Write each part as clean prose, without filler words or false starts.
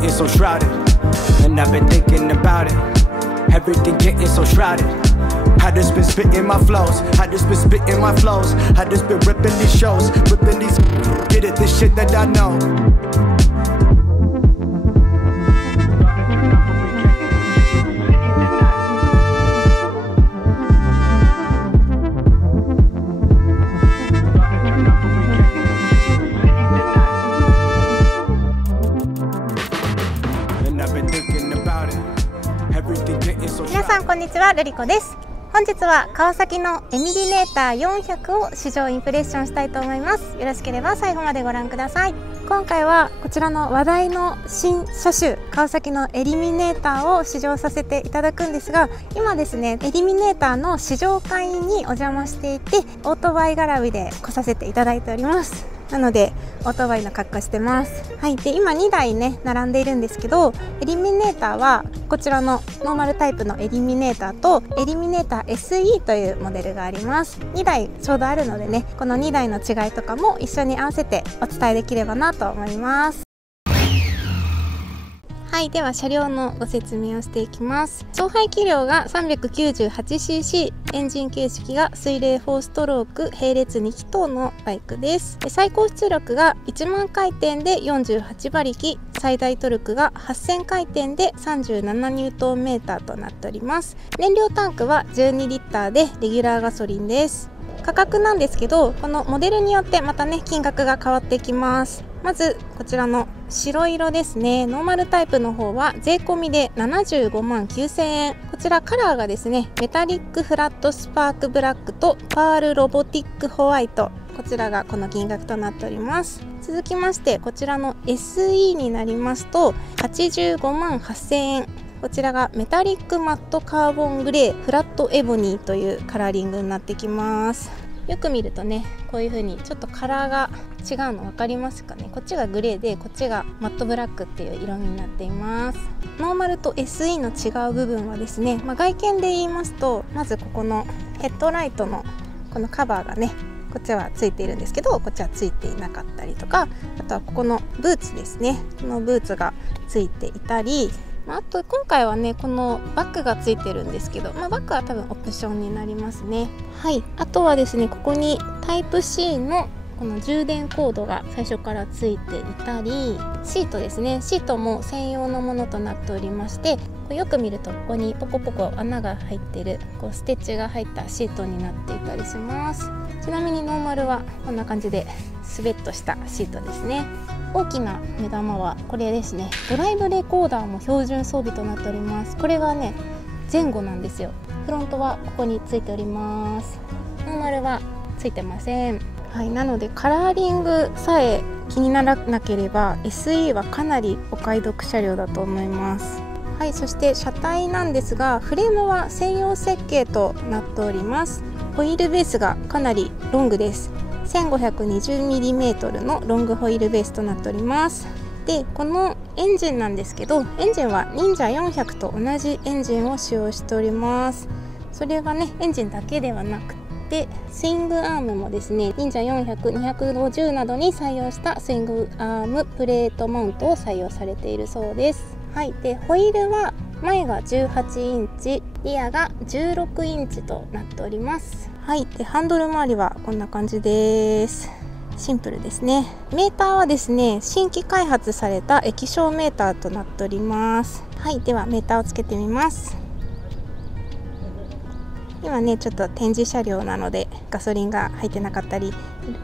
getting so shrouded, and I've been thinking about it. Everything getting so shrouded. I just been spitting my flows. I just been spitting my flows. I just been ripping these shows, ripping these. Get it, this shit that I know. And I've been thinking about it. Everything getting so shrouded. 皆さんこんにちは、ルリコです。本日は川崎のエミリネーター400を試乗インプレッションしたいと思います。よろしければ最後までご覧ください。今回はこちらの話題の新車種川崎のエリミネーターを試乗させていただくんですが、今ですねエリミネーターの試乗会にお邪魔していて、オートバイ絡みで来させていただいております。なのでオートバイの格好してます。はい、で今2台ね並んでいるんですけど、エリミネーターはこちらのノーマルタイプのエリミネーターとエリミネーター SE というモデルがあります。2台ちょうどあるのでね、この2台の違いとかも一緒に合わせてお伝えできればなと思います。はい、では車両のご説明をしていきます。総排気量が 398cc、 エンジン形式が水冷4ストローク並列2気筒のバイクです。最高出力が1万回転で48馬力、最大トルクが8000回転で37ニュートンメーターとなっております。燃料タンクは12リッターでレギュラーガソリンです。価格なんですけど、このモデルによってまたね金額が変わってきます。まずこちらの白色ですね。ノーマルタイプの方は税込みで75万9000円。こちらカラーがですねメタリックフラットスパークブラックとパールロボティックホワイト、こちらがこの金額となっております。続きましてこちらの SE になりますと85万8000円。こちらがメタリックマットカーボングレーフラットエボニーというカラーリングになってきます。よく見るとねこういう風にちょっとカラーが違うの分かりますかね。こっちがグレーでこっちがマットブラックっていう色味になっています。ノーマルと SE の違う部分はですね、外見で言いますと、まずここのヘッドライトのこのカバーがねこっちはついているんですけど、こっちはついていなかったりとか、あとはここのブーツですね、このブーツがついていたり、あと今回はねこのバッグがついてるんですけど、バッグは多分オプションになりますね。はい、あとはですねここにタイプ C のこの充電コードが最初からついていたり、シートですね、シートも専用のものとなっておりまして、よく見るとここにポコポコ穴が入ってるステッチが入ったシートになっていたりします。ちなみにノーマルはこんな感じでスベッとしたシートですね。大きな目玉はこれですね。ドライブレコーダーも標準装備となっております。これがね前後なんですよ。フロントはここについております。ノーマルはついてません。はい、なのでカラーリングさえ気にならなければ SE はかなりお買い得車両だと思います。はい、そして車体なんですが、フレームは専用設計となっております。ホイールベースがかなりロングです。1520mm のロングホイールベースとなっております。でこのエンジンなんですけど、エンジンは忍者400と同じエンジンを使用しております。それがねエンジンだけではなくて、スイングアームもですね忍者400、250などに採用したスイングアームプレートマウントを採用されているそうです。はい、でホイールは前が18インチ、リアが16インチとなっております。はい、でハンドル周りはこんな感じです。シンプルですね。メーターはですね新規開発された液晶メーターとなっております。はい、ではメーターをつけてみます。今ねちょっと展示車両なのでガソリンが入ってなかったり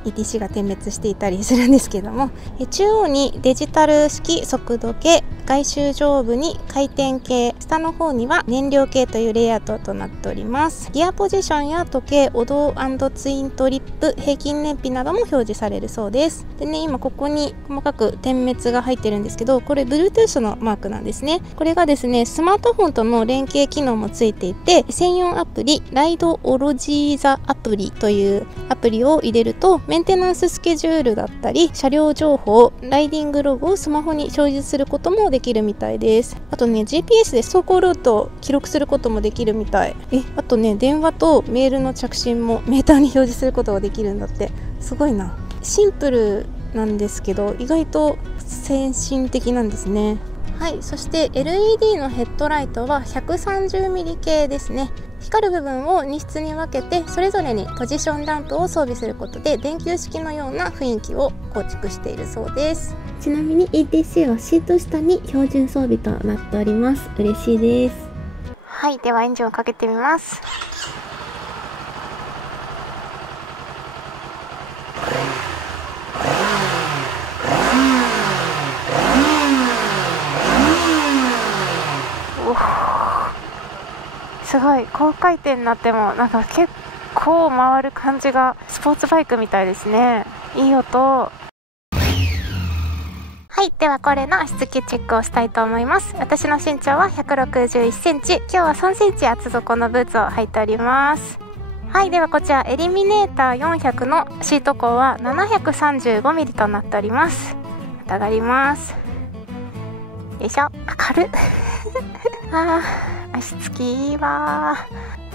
ETC が点滅していたりするんですけども、中央にデジタル式速度計、外周上部に回転計、下の方には燃料計というレイアウトとなっております。ギアポジションや時計、オドツイントリップ、平均燃費なども表示されるそうです。でね今ここに細かく点滅が入ってるんですけど、これ Bluetooth のマークなんですね。これがですねスマートフォンとの連携機能もついていて、専用アプリライドオロジーザアプリというアプリを入れると、メンテナンススケジュールだったり車両情報、ライディングログをスマホに表示することもできるみたいです。あとね GPS で走行ルートを記録することもできるみたい。あとね電話とメールの着信もメーターに表示することができるんだって。すごいな。シンプルなんですけど意外と先進的なんですね。はい、そして LED のヘッドライトは 130mm 系ですね。光る部分を2室に分けてそれぞれにポジションランプを装備することで電球式のような雰囲気を構築しているそうです。ちなみに ETC はシート下に標準装備となっております。嬉しいです。はい、ではエンジンをかけてみます。すごい高回転になってもなんか結構回る感じがスポーツバイクみたいですね。いい音。はい、ではこれのしつけチェックをしたいと思います。私の身長は161センチ、今日は3センチ厚底のブーツを履いております。はい、ではこちらエリミネーター400のシート高は 735mm となっております。また上がります。よいしょ。軽っ足つきいいわ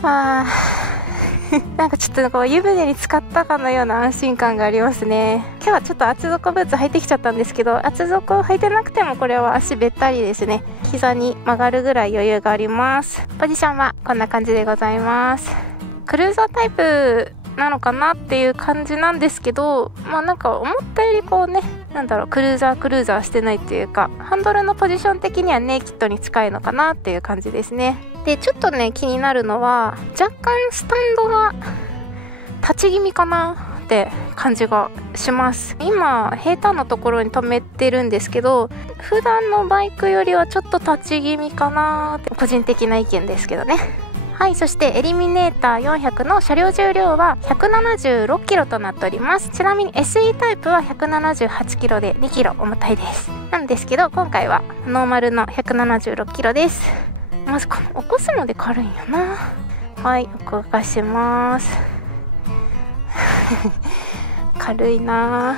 なんかちょっとこう湯船に浸かったかのような安心感がありますね。今日はちょっと厚底ブーツ履いてきちゃったんですけど、厚底を履いてなくてもこれは足べったりですね。膝に曲がるぐらい余裕があります。ポジションはこんな感じでございます。クルーザータイプなのかなっていう感じなんですけど、なんか思ったよりこうね、クルーザーしてないっていうか、ハンドルのポジション的にはネイキッドに近いのかなっていう感じですね。でちょっとね気になるのは若干スタンドが立ち気味かなって感じがします。今平坦なところに止めてるんですけど、普段のバイクよりはちょっと立ち気味かなって個人的な意見ですけどね。はい、そしてエリミネーター400の車両重量は 176kg となっております。ちなみに SE タイプは 178kg で 2kg 重たいです。なんですけど今回はノーマルの 176kg です。まずこの起こすので軽いんやな。はい、動かします軽いな。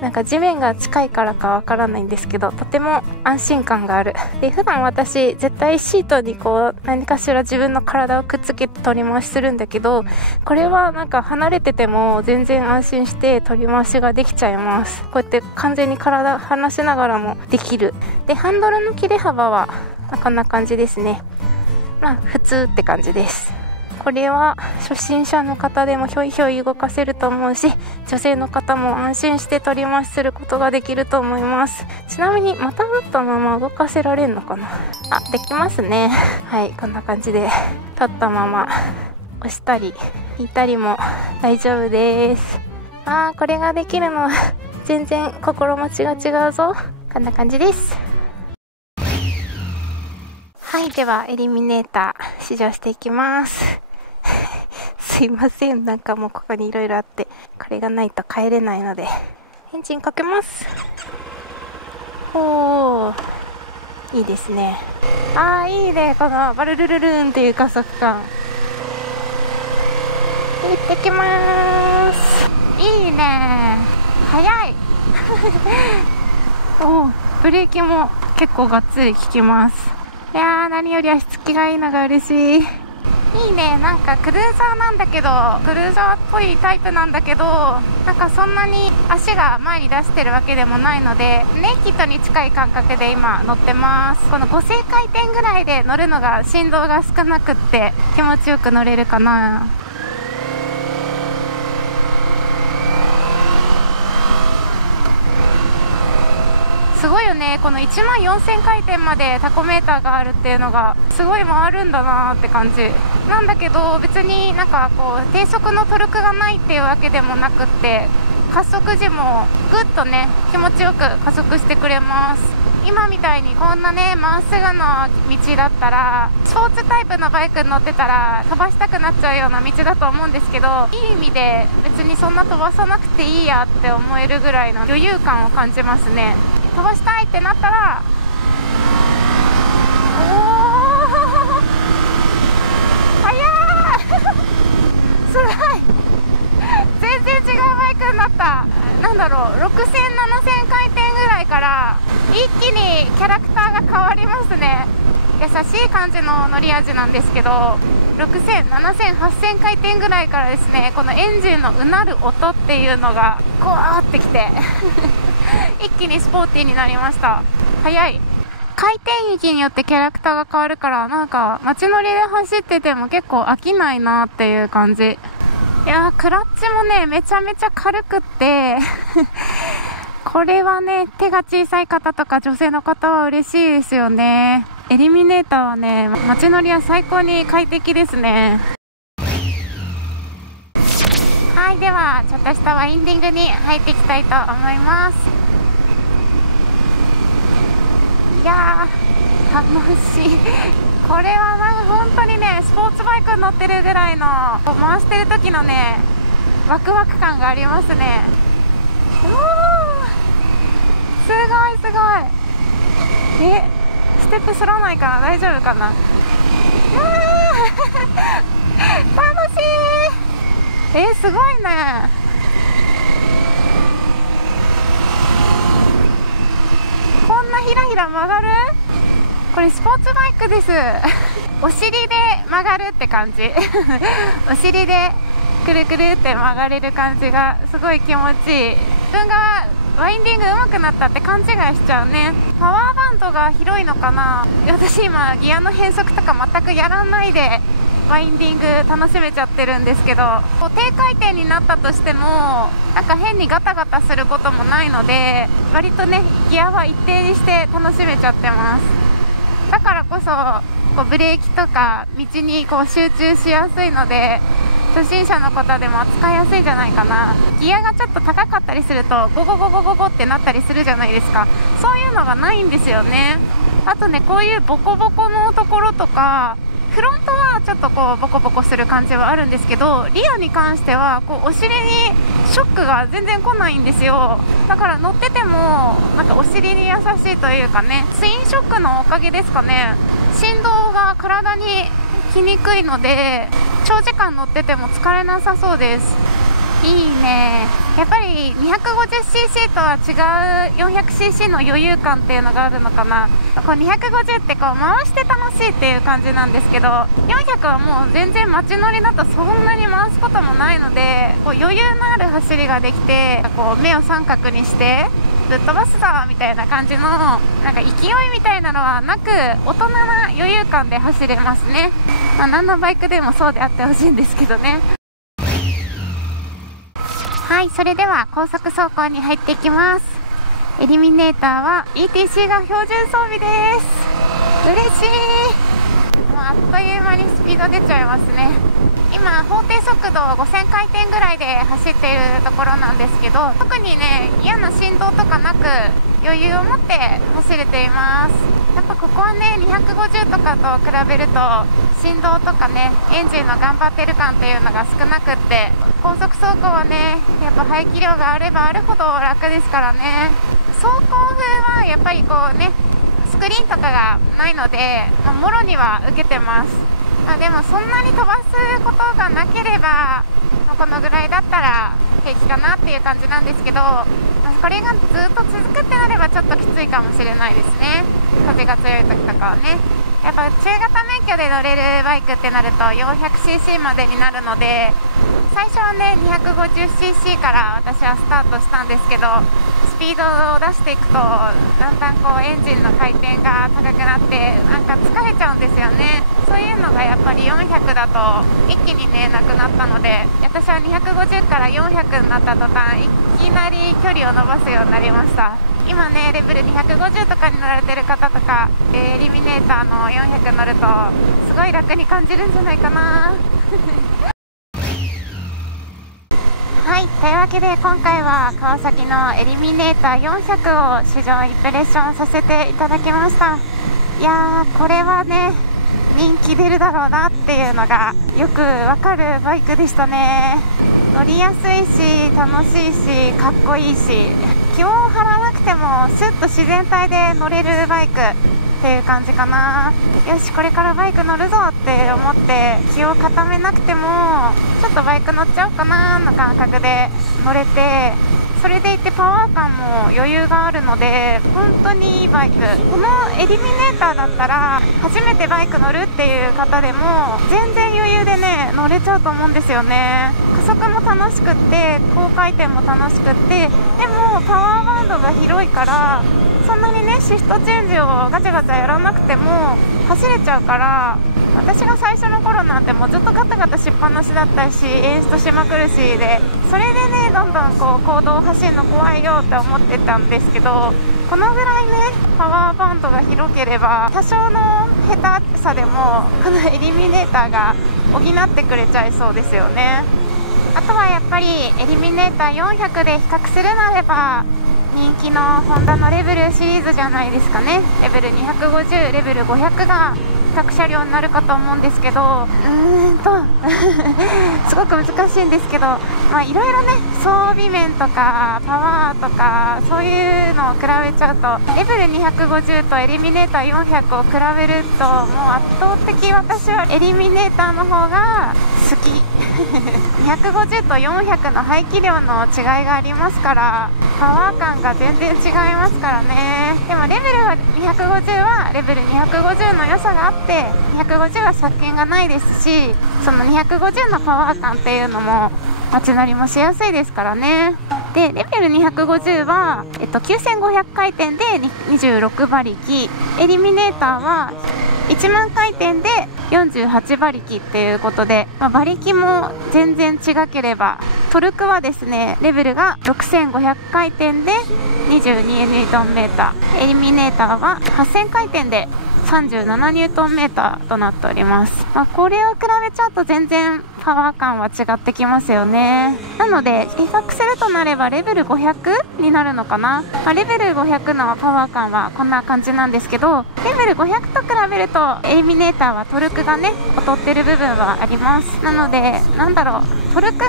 なんか地面が近いからかわからないんですけど、とても安心感がある。で普段私絶対シートにこう何かしら自分の体をくっつけて取り回しするんだけど、これはなんか離れてても全然安心して取り回しができちゃいます。こうやって完全に体離しながらもできる。でハンドルの切れ幅はこんな感じですね。普通って感じです。これは初心者の方でもひょいひょい動かせると思うし、女性の方も安心して取り回しすることができると思います。ちなみにまたがったまま動かせられるのかな。できますね。はい、こんな感じで立ったまま押したり引いたりも大丈夫です。これができるのは全然心持ちが違うぞ。こんな感じです。はい、ではエリミネーター試乗していきますすいません、なんかもうここにいろいろあってこれがないと帰れないのでエンジンかけます。いいですね。いいね、このバルルルルンっていう加速感。行ってきます。いいね、速いブレーキも結構がっつり効きます。いやー、何より足つきがいいのが嬉しい。いいね、なんかクルーザーなんだけど、クルーザーっぽいタイプなんだけど、なんかそんなに足が前に出してるわけでもないので、ネイキッドに近い感覚で今乗ってます。この5正回転ぐらいで乗るのが振動が少なくって気持ちよく乗れるかな。すごいよね、この14000回転までタコメーターがあるっていうのがすごい回るんだなって感じなんだけど、別になんかこう低速のトルクがないっていうわけでもなくって、加速時もぐっとね気持ちよく加速してくれます。今みたいにこんなねまっすぐの道だったら、スポーツタイプのバイクに乗ってたら飛ばしたくなっちゃうような道だと思うんですけど、いい意味で別にそんな飛ばさなくていいやって思えるぐらいの余裕感を感じますね。飛ばしたいってなったら、すごい全然違うバイクになった。6000、7000回転ぐらいから一気にキャラクターが変わりますね。優しい感じの乗り味なんですけど、6000、7000、8000回転ぐらいからですね、このエンジンのうなる音っていうのがゴワーってきて一気にスポーティーになりました。速い。回転域によってキャラクターが変わるから、なんか街乗りで走ってても結構飽きないなっていう感じ。いやー、クラッチもねめちゃめちゃ軽くってこれはね、手が小さい方とか女性の方は嬉しいですよね。エリミネーターはね、街乗りは最高に快適ですね。はい、ではちょっとしたワインディングに入っていきたいと思います。いやー、楽しいこれはなんか本当にね、スポーツバイクに乗ってるぐらいの、回してる時のねワクワク感がありますね。おー、すごいすごい。ステップすらないかな、大丈夫かな。楽しい。すごいね。こんなひらひら曲がる？これスポーツバイクですお尻で曲がるって感じお尻でくるくるって曲がれる感じがすごい気持ちいい。自分がワインディング上手くなったって勘違いしちゃうね。パワーバンドが広いのかな。私今ギアの変速とか全くやらないでワインディング楽しめちゃってるんですけど、こう低回転になったとしてもなんか変にガタガタすることもないので、割とねギアは一定にして楽しめちゃってます。だからこそこうブレーキとか道にこう集中しやすいので、初心者の方でも使いやすいんじゃないかな。ギアがちょっと高かったりするとゴゴゴゴゴゴってなったりするじゃないですか。そういうのがないんですよね。あとね、こういうボコボコのところとかフロントはちょっとこうボコボコする感じはあるんですけど、リアに関してはこうお尻にショックが全然来ないんですよ。だから乗っててもなんかお尻に優しいというかね、ツインショックのおかげですかね。振動が体に来にくいので長時間乗ってても疲れなさそうです。いいね。やっぱり 250cc とは違う 400cc の余裕感っていうのがあるのかな。こう250ってこう回して楽しいっていう感じなんですけど、400はもう全然街乗りだとそんなに回すこともないので、こう余裕のある走りができて、こう目を三角にしてぶっ飛ばすぞみたいな感じのなんか勢いみたいなのはなく、大人な余裕感で走れますね。何のバイクでもそうであってほしいんですけどね。はい、それでは高速走行に入っていきます。エリミネーターは ETC が標準装備です。嬉しい。もうあっという間にスピード出ちゃいますね。今法定速度5000回転ぐらいで走っているところなんですけど、特にね嫌な振動とかなく余裕を持って走れています。やっぱここはね250とかと比べると振動とかねエンジンの頑張ってる感っていうのが少なくって、高速走行はねやっぱ排気量があればあるほど楽ですからね。走行風はやっぱりこうねスクリーンとかがないので、もろには受けてます。でもそんなに飛ばすことがなければこのぐらいだったら平気かなっていう感じなんですけど、これがずっと続くってなればちょっときついかもしれないですね。風が強い時とかはね。やっぱ中型免許で乗れるバイクってなると 400cc までになるので、最初はね 250cc から私はスタートしたんですけど、スピードを出していくとだんだんこうエンジンの回転が高くなってなんか疲れちゃうんですよね。そういうのがやっぱり400だと一気にねなくなったので、私は250から400になった途端いきなり距離を伸ばすようになりました。今ねレベル250とかに乗られてる方とか、エリミネーターの400乗るとすごい楽に感じるんじゃないかなはい、というわけで今回は川崎のエリミネーター400を試乗インプレッションさせていただきました。いやーこれはね人気出るだろうなっていうのがよくわかるバイクでしたね。乗りやすいし楽しいしかっこいいし、気を張らなくてもスッと自然体で乗れるバイクっていう感じかな。よしこれからバイク乗るぞって思って気を固めなくてもちょっとバイク乗っちゃおうかなの感覚で乗れて、それでいてパワー感も余裕があるので本当にいいバイク。このエリミネーターだったら初めてバイク乗るっていう方でも全然余裕でね乗れちゃうと思うんですよね。加速も楽しくって高回転も楽しくって、でもパワーバンドが広いからそんなにねシフトチェンジをガチャガチャやらなくても走れちゃうから、私が最初の頃なんてもうずっとガタガタしっぱなしだったし、エンストしまくるしで、それでねどんどんこう公道を走るの怖いよって思ってたんですけど、このぐらいねパワーバンドが広ければ多少の下手さでもこのエリミネーターが補ってくれちゃいそうですよね。あとはやっぱりエリミネーター400で比較するなれば人気のホンダのレベルシリーズじゃないですかね。レベル250、レベル500が比較車両になるかと思うんですけど、すごく難しいんですけど、いろいろね装備面とかパワーとかそういうのを比べちゃうと、レベル250とエリミネーター400を比べるともう圧倒的私はエリミネーターの方が好き250と400の排気量の違いがありますから、パワー感が全然違いますからね。でもレベルは250はレベル250の良さがあって、250は削減がないですし、その250のパワー感っていうのも街乗りもしやすいですからね。でレベル250は、9500回転で26馬力、エリミネーターは1万回転で48馬力っていうことで、馬力も全然違ければ、トルクはですねレベルが6500回転で22ニュートンメーター、エリミネーターは8000回転で37ニュートンメーターとなっております。これを比べちゃうと全然パワー感は違ってきますよね。なので比較するとなればレベル500になるのかな。レベル500のパワー感はこんな感じなんですけど、レベル500と比べるとエリミネーターはトルクがね劣ってる部分はあります。なのでトルクが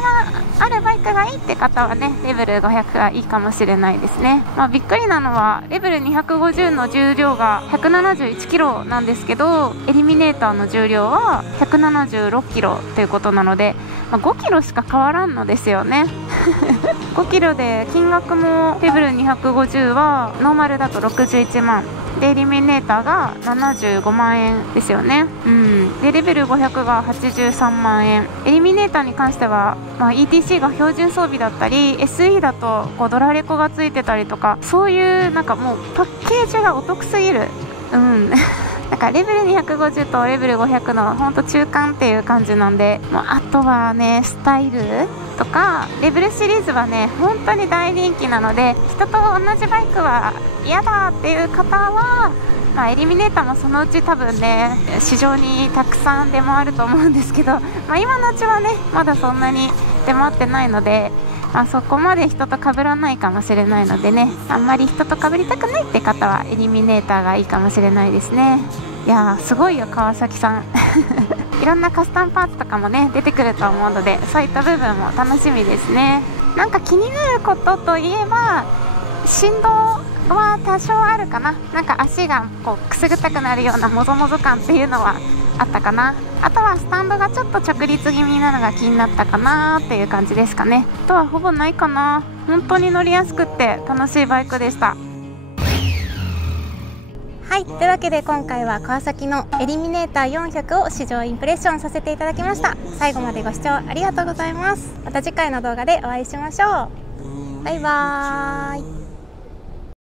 あるバイクがいいって方はねレベル500がいいかもしれないですね。びっくりなのはレベル250の重量が171キロなんですけど、エリミネーターの重量は176キロということなので、5キロしか変わらんのですよね5キロで金額もレベル250はノーマルだと61万で、エリミネーターが75万円ですよね。でレベル500が83万円。エリミネーターに関しては、ETC が標準装備だったり SE だとドラレコがついてたりとか、そういうもうパッケージがお得すぎる。レベル250とレベル500のほんと中間っていう感じなんで、あとはねスタイルとかレベルシリーズはね本当に大人気なので、人と同じバイクは嫌だっていう方は、エリミネーターもそのうち多分ね市場にたくさん出回ると思うんですけど、今のうちはねまだそんなに出回ってないので、そこまで人と被らないかもしれないのでね、あんまり人と被りたくないって方はエリミネーターがいいかもしれないですね。いやーすごいよ川崎さんいろんなカスタムパーツとかもね出てくると思うので、そういった部分も楽しみですね。気になることといえば振動は多少あるかな。足がくすぐったくなるようなモゾモゾ感っていうのはあったかな。あとはスタンドがちょっと直立気味なのが気になったかなっていう感じですかね。あとはほぼないかな。本当に乗りやすくって楽しいバイクでした。はい、というわけで今回は川崎のエリミネーター400を試乗インプレッションさせていただきました。最後までご視聴ありがとうございます。また次回の動画でお会いしましょう。バイバーイ。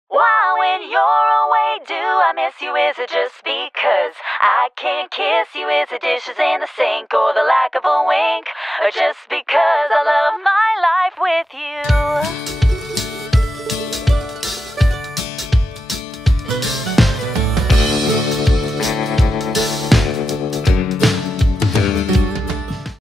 Why when you're away do I miss you? Is it just because I can't kiss you? Is it dishes in the sink or the lack of a wink? Or just because I love my life with you?